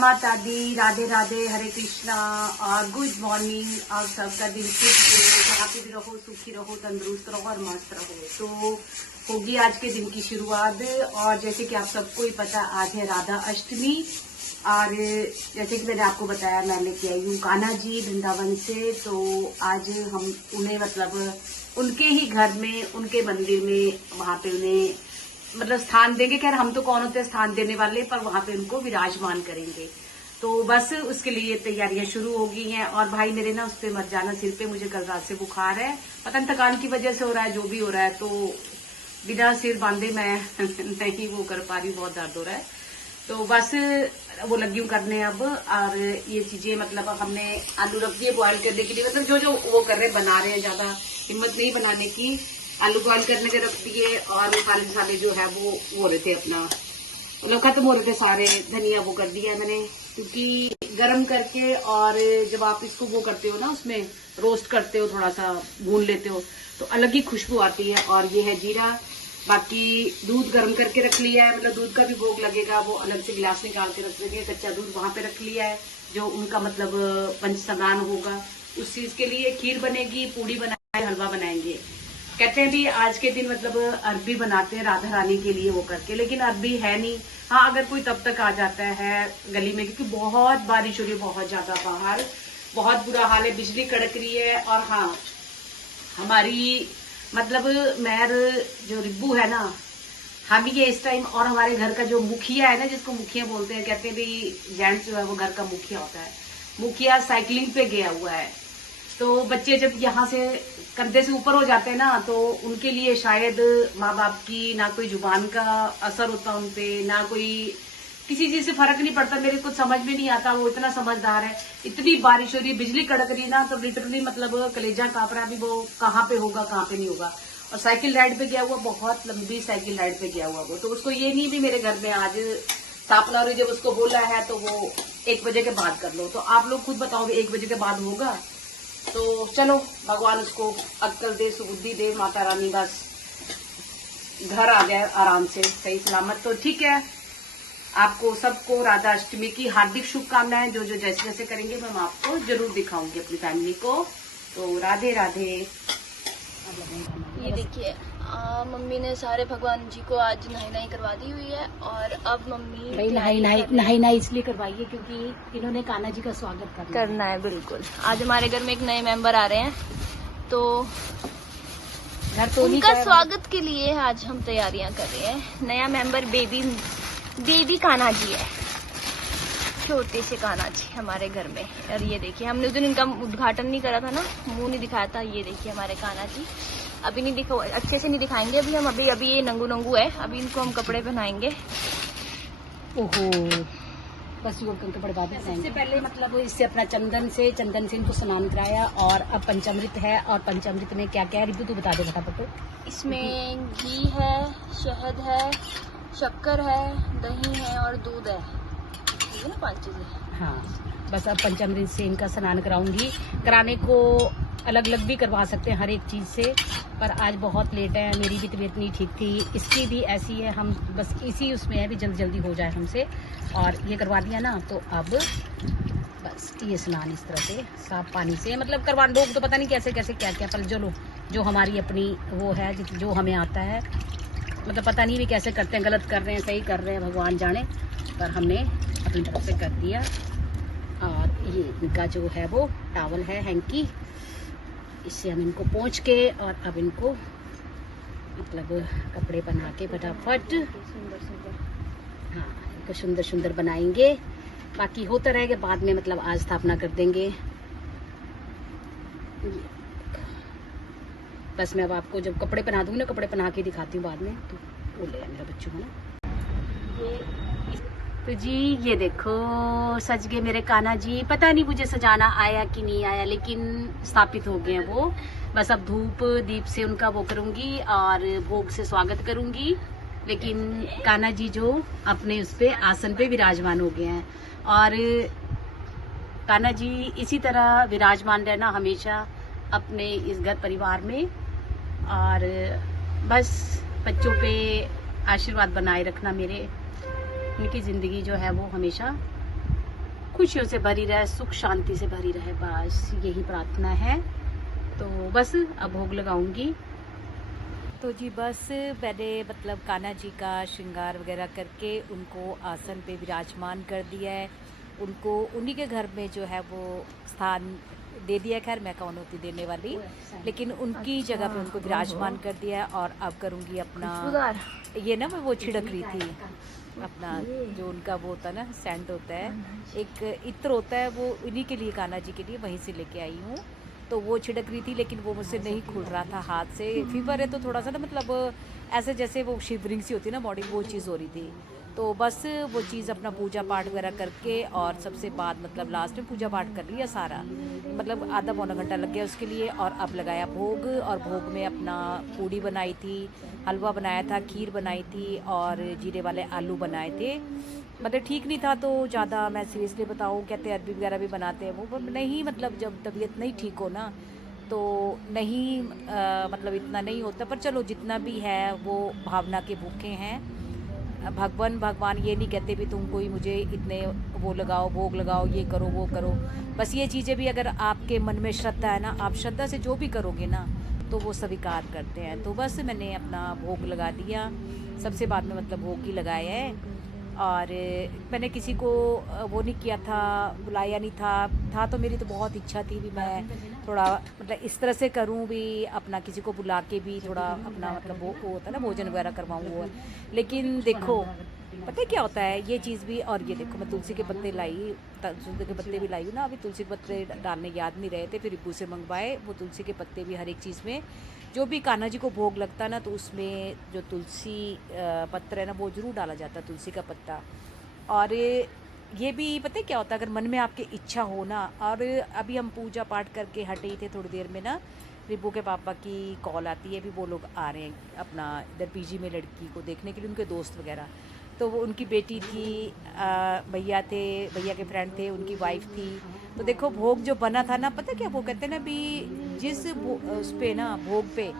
माता दी, राधे राधे, हरे कृष्णा और good morning. आप सबका दिन शुभ हो, जहाँ पे भी रहो सुखी रहो, तंदुरुस्त रहो और मस्त रहो। तो होगी आज के दिन की शुरुआत। और जैसे कि आप सबको ही पता, आज है राधा अष्टमी। और जैसे कि मैंने आपको बताया, मैं लेके आई हूँ कान्हा जी वृंदावन से। तो आज हम उन्हें मतलब उनके ही घर में, उनके मंदिर में, वहां पे उन्हें मतलब स्थान देंगे। खैर हम तो कौन होते स्थान देने वाले, पर वहां पे उनको विराजमान करेंगे। तो बस उसके लिए तैयारियां शुरू हो गई हैं। और भाई मेरे ना उस पे मत जाना, सिर पे मुझे कल रात से बुखार है, पता नहीं थकान की वजह से हो रहा है, जो भी हो रहा है। तो बिना सिर बांधे मैं नहीं वो कर पा रही, बहुत दर्द हो रहा है। तो बस वो लगी हूँ करने अब। और ये चीजें मतलब हमने आलू रख दिए बॉयल करने के लिए, मतलब जो जो वो कर रहे हैं, बना रहे हैं, ज्यादा हिम्मत नहीं बनाने की। आलू बॉयल करने के रख दिए और सारे मसाले जो है वो हो रहे थे अपना, मतलब खत्म हो रहे थे सारे। धनिया वो कर दिया मैंने, क्योंकि गरम करके और जब आप इसको वो करते हो ना, उसमें रोस्ट करते हो, थोड़ा सा भून लेते हो, तो अलग ही खुशबू आती है। और ये है जीरा। बाकी दूध गर्म करके रख लिया है, मतलब दूध का भी भोग लगेगा, वो अलग से गिलास निकाल के रख देंगे। कच्चा दूध वहां पे रख लिया है, जो उनका मतलब पंचस्नान होगा उस चीज के लिए। खीर बनेगी, पूड़ी बनाएंगे, हलवा बनाएंगे। कहते हैं भी आज के दिन मतलब अरबी बनाते हैं राधा रानी के लिए वो करके, लेकिन अरबी है नहीं। हाँ, अगर कोई तब तक आ जाता है गली में, क्योंकि बहुत बारिश हो रही है, बहुत ज्यादा बाहर, बहुत बुरा हाल है, बिजली कड़क रही है। और हाँ, हमारी मतलब मेयर जो रिब्बू है ना, हम ये इस टाइम, और हमारे घर का जो मुखिया है ना, जिसको मुखिया बोलते हैं, कहते हैं भी जेंट्स जो है वो घर का मुखिया होता है, मुखिया साइकिलिंग पे गया हुआ है। तो बच्चे जब यहाँ से कंधे से ऊपर हो जाते हैं ना, तो उनके लिए शायद माँ बाप की ना कोई जुबान का असर होता उनपे, ना कोई किसी चीज से फर्क नहीं पड़ता। मेरे कुछ समझ में नहीं आता, वो इतना समझदार है। इतनी बारिश हो रही है, बिजली कड़क रही है ना, तो लिटरली मतलब कलेजा कांप रहा है, अभी वो कहाँ पे होगा कहाँ पे नहीं होगा। और साइकिल राइड पे गया हुआ, बहुत लंबी साइकिल राइड पे गया हुआ वो, तो उसको ये नहीं भी मेरे घर में आज स्थापना हो रही, जब उसको बोला है तो वो 1 बजे के बाद कर लो। तो आप लोग खुद बताओ, 1 बजे के बाद होगा? तो चलो, भगवान उसको अक्ल दे, सुबुद्धि दे, माता रानी बस घर आ जाए आराम से सही सलामत। तो ठीक है, आपको सबको राधा अष्टमी की हार्दिक शुभकामनाएं। जो जो जैसे जैसे करेंगे मैं आपको जरूर दिखाऊंगी अपनी फैमिली को। तो राधे राधे। ये देखिए, मम्मी ने सारे भगवान जी को आज नहाई करवा दी हुई है। और अब मम्मी नहाई इसलिए करवाइए क्योंकि इन्होंने कान्हा जी का स्वागत करना है। बिल्कुल, आज हमारे घर में एक नए मेंबर आ रहे हैं, तो घर तो उनका स्वागत के लिए आज हम तैयारियां कर रहे हैं। नया मेंबर बेबी कान्हा जी है, छोटे से कान्हा जी हमारे घर में। और ये देखिए, हमने उस दिन इनका उद्घाटन नहीं करा था ना, मुंह नहीं दिखाया था। ये देखिए हमारे कान्हा जी, अभी नहीं दिखा, अच्छे से नहीं दिखाएंगे अभी हम। अभी ये नंगू है, अभी इनको हम कपड़े पहनाएंगे। ओहो, बस ये कपड़े बाद में। सबसे पहले मतलब इससे अपना चंदन से इनको स्नान कराया। और अब पंचामृत है, और पंचामृत में क्या क्या है रितु तू बता दे फटाफट। इसमें घी है, शहद है, शक्कर है, दही है और दूध है, ये ना 5 चीजें। हाँ, बस अब पंचामृत से इनका स्नान कराऊंगी। कराने को अलग अलग भी करवा सकते हैं हर एक चीज से, पर आज बहुत लेट है, मेरी भी तबीयत नहीं ठीक थी, इसकी भी ऐसी है। हम बस इसी उसमें है भी जल्दी हो जाए हमसे। और ये करवा दिया ना, तो अब बस ये स्नान इस तरह से साफ पानी से मतलब करवा। लोग तो पता नहीं कैसे कैसे क्या क्या, पर जो हमारी अपनी वो है, जो हमें आता है, मतलब पता नहीं भी कैसे करते हैं, गलत कर रहे हैं सही कर रहे हैं, भगवान जाने, पर हमने अपनी तरफ से कर दिया। और ये इनका जो है वो टॉवल है, हैंकी, इससे हम इनको पोंछ के और अब इनको मतलब कपड़े बना के फटाफट, हाँ, इनको सुंदर सुंदर बनाएंगे। बाकी होता रहेगा बाद में, मतलब आज स्थापना कर देंगे। बस मैं अब आपको जब कपड़े पहना दूंगी ना, कपड़े पहना के दिखाती हूँ बाद में। तो वो ले मेरा बच्चों को ना ये। तो जी ये देखो, सज गए मेरे कान्हा जी। पता नहीं मुझे सजाना आया कि नहीं आया, लेकिन स्थापित हो गए हैं वो। बस अब धूप दीप से उनका वो करूंगी और भोग से स्वागत करूंगी। लेकिन कान्हा जी जो अपने उस पे आसन पे विराजमान हो गए हैं। और कान्हा जी इसी तरह विराजमान रहना हमेशा अपने इस घर परिवार में। और बस बच्चों पे आशीर्वाद बनाए रखना मेरे, उनकी जिंदगी जो है वो हमेशा खुशियों से भरी रहे, सुख शांति से भरी रहे, बस यही प्रार्थना है। तो बस अब भोग लगाऊंगी। तो जी बस मैंने मतलब कान्हा जी का श्रृंगार वगैरह करके उनको आसन पे विराजमान कर दिया है। उनको उन्हीं के घर में जो है वो स्थान दे दिया। खैर मैं कौन होती देने वाली, लेकिन उनकी जगह पे उनको विराजमान कर दिया है। और अब करूँगी अपना ये ना, मैं वो छिड़क रही थी अपना जो उनका वो होता है ना, सेंट होता है, एक इत्र होता है, वो इन्हीं के लिए, कान्हा जी के लिए वहीं से लेके आई हूँ। तो वो छिड़क रही थी, लेकिन वो मुझसे नहीं खुल रहा था हाथ से। फीवर है तो थोड़ा सा ना मतलब ऐसे जैसे वो शिवरिंग सी होती है ना बॉडी, वो चीज़ हो रही थी। तो बस वो चीज़ अपना पूजा पाठ वगैरह करके और सबसे बाद मतलब लास्ट में पूजा पाठ कर लिया सारा, मतलब आधा पौना घंटा लग गया उसके लिए। और अब लगाया भोग, और भोग में अपना पूड़ी बनाई थी, हलवा बनाया था, खीर बनाई थी और जीरे वाले आलू बनाए थे। मतलब ठीक नहीं था तो ज़्यादा, मैं सीरियसली बताऊँ, कहते अरबी वगैरह भी बनाते हैं वो, नहीं मतलब जब तबीयत नहीं ठीक हो ना तो नहीं मतलब इतना नहीं होता। पर चलो जितना भी है वो भावना के भूखे हैं। भगवान ये नहीं कहते भी तुम कोई मुझे इतने वो लगाओ, भोग लगाओ, ये करो वो करो। बस ये चीज़ें भी अगर आपके मन में श्रद्धा है ना, आप श्रद्धा से जो भी करोगे ना तो वो स्वीकार करते हैं। तो बस मैंने अपना भोग लगा दिया, सबसे बाद में मतलब भोग ही लगाया है। और मैंने किसी को वो नहीं किया था, बुलाया नहीं था तो मेरी तो बहुत इच्छा थी भी मैं थोड़ा मतलब इस तरह से करूं भी, अपना किसी को बुला के भी थोड़ा अपना मतलब वो होता है ना भोजन वगैरह करवाऊं वो। लेकिन देखो पता है क्या होता है ये चीज़ भी। और ये देखो मैं तुलसी के पत्ते लाई, तुलसी के पत्ते भी लाई हूँ ना। अभी तुलसी के पत्ते डालने याद नहीं रहे थे, फिर रिब्बू से मंगवाए वो तुलसी के पत्ते भी। हर एक चीज़ में जो भी कान्हा जी को भोग लगता है ना तो उसमें जो तुलसी पत्र है ना वो ज़रूर डाला जाता है, तुलसी का पत्ता। और ये भी पता है क्या होता है, अगर मन में आपकी इच्छा हो ना। और अभी हम पूजा पाठ करके हटे ही थे, थोड़ी देर में ना रिब्बू के पापा की कॉल आती है, अभी वो लोग आ रहे हैं अपना इधर पीजी में लड़की को देखने के लिए, उनके दोस्त वगैरह। तो वो उनकी बेटी थी, भैया थे, भैया के फ्रेंड थे, उनकी वाइफ थी। तो देखो भोग जो बना था ना, पता क्या वो कहते हैं ना भी, जिस उस पे ना भोग पे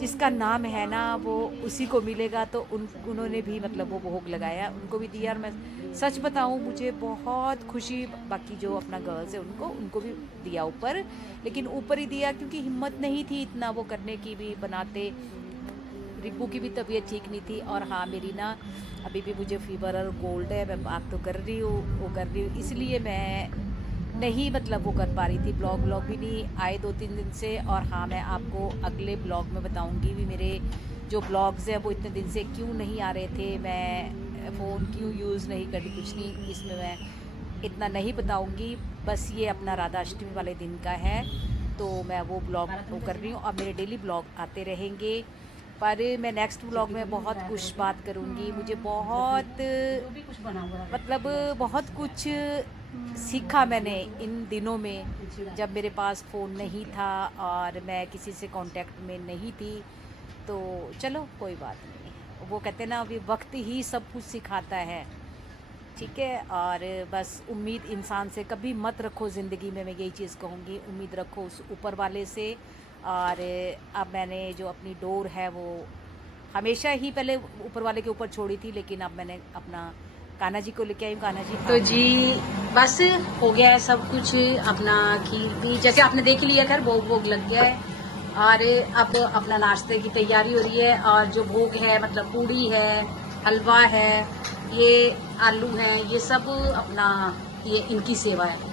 जिसका नाम है ना वो उसी को मिलेगा। तो उन्होंने भी मतलब वो भोग लगाया, उनको भी दिया। और मैं सच बताऊं मुझे बहुत खुशी, बाकी जो अपना गर्ल्स है उनको भी दिया ऊपर, लेकिन ऊपर ही दिया क्योंकि हिम्मत नहीं थी इतना वो करने की भी बनाते। रिब्बू की भी तबीयत ठीक नहीं थी। और हाँ मेरी ना अभी भी मुझे फीवर और कोल्ड है, मैं बात तो कर रही हूँ, इसलिए मैं नहीं मतलब वो कर पा रही थी। ब्लॉग भी नहीं आए 2-3 दिन से। और हाँ मैं आपको अगले ब्लॉग में बताऊंगी भी मेरे जो ब्लॉग्स हैं वो इतने दिन से क्यों नहीं आ रहे थे, मैं फ़ोन क्यों यूज़ नहीं कर रही, कुछ नहीं, इसमें मैं इतना नहीं बताऊंगी। बस ये अपना राधा अष्टमी वाले दिन का है तो मैं वो ब्लॉग वो कर रही हूँ। और मेरे डेली ब्लॉग आते रहेंगे, पर मैं नेक्स्ट ब्लॉग में बहुत कुछ बात करूँगी। मुझे बहुत मतलब बहुत कुछ सीखा मैंने इन दिनों में, जब मेरे पास फ़ोन नहीं था और मैं किसी से कांटेक्ट में नहीं थी। तो चलो कोई बात नहीं, वो कहते हैं ना अभी वक्त ही सब कुछ सिखाता है, ठीक है। और बस उम्मीद इंसान से कभी मत रखो ज़िंदगी में, मैं यही चीज़ कहूँगी, उम्मीद रखो उस ऊपर वाले से। और अब मैंने जो अपनी डोर है वो हमेशा ही पहले ऊपर वाले के ऊपर छोड़ी थी, लेकिन अब मैंने अपना कान्हा जी को लेके आई हूँ। कान्हा जी तो जी बस हो गया है सब कुछ, अपना खीर भी जैसे आपने देख लिया, खैर भोग लग गया है। और अब अपना नाश्ते की तैयारी हो रही है। और जो भोग है मतलब पूड़ी है, हलवा है, ये आलू है, ये सब अपना ये इनकी सेवा है।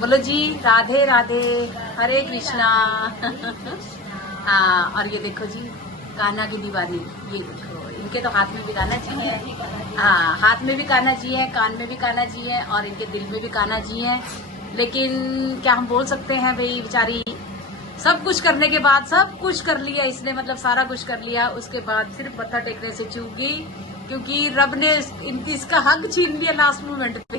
बोलो जी राधे राधे, हरे कृष्णा। हाँ और ये देखो जी कान्हा की दीवानी, ये देखो इनके तो हाथ में भी कान्हा जी है। हाँ हाथ में भी कान्हा जी है, कान में भी कान्हा जी है और इनके दिल में भी कान्हा जी है। लेकिन क्या हम बोल सकते हैं भाई, बेचारी सब कुछ करने के बाद, सब कुछ कर लिया इसने, मतलब सारा कुछ कर लिया, उसके बाद सिर्फ मत्था टेकने से चूक गई क्योंकि रब ने इसका हक छीन लिया लास्ट मोमेंट पे।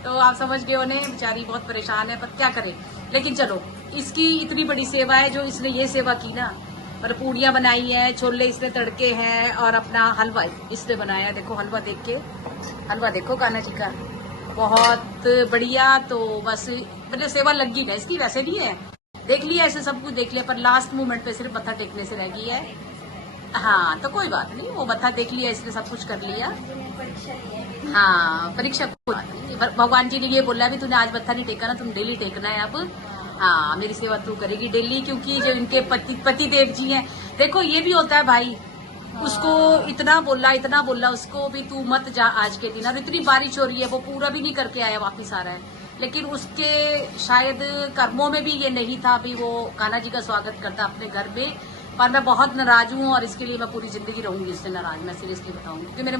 तो आप समझ गए उन्हें, बेचारी बहुत परेशान है, पर क्या करे। लेकिन चलो इसकी इतनी बड़ी सेवा है जो इसने ये सेवा की ना, पर पूड़ियाँ बनाई हैं, छोले इसने तड़के हैं और अपना हलवा इसने बनाया। देखो हलवा देख के, हलवा देखो कान्हा जी का, बहुत बढ़िया। तो बस मतलब सेवा लगी ना इसकी, वैसे नहीं है, देख लिया ऐसे सब कुछ देख लिया, पर लास्ट मोमेंट पे सिर्फ मत्था टेकने से रह गई है। हाँ तो कोई बात नहीं, वो मत्था देख लिया इसने, सब कुछ कर लिया। हाँ परीक्षा कोई बात नहीं, भगवान जी ने ये बोला भी तूने आज मत्था नहीं टेका ना, तुम डेली टेकना है अब। हाँ, मेरी सेवा तू करेगी डेली, क्योंकि जो इनके पति देव जी हैं, देखो ये भी होता है भाई, उसको इतना बोला उसको भी तू मत जा आज के दिन, और इतनी बारिश हो रही है, वो पूरा भी नहीं करके आया, वापिस आ रहा है, लेकिन उसके शायद कर्मों में भी ये नहीं था भी वो कान्हा जी का स्वागत करता अपने घर में। पर मैं बहुत नाराज हूँ और इसके लिए मैं पूरी जिंदगी रहूंगी इससे नाराज, मैं सीरियसली बताऊंगी, क्योंकि मेरे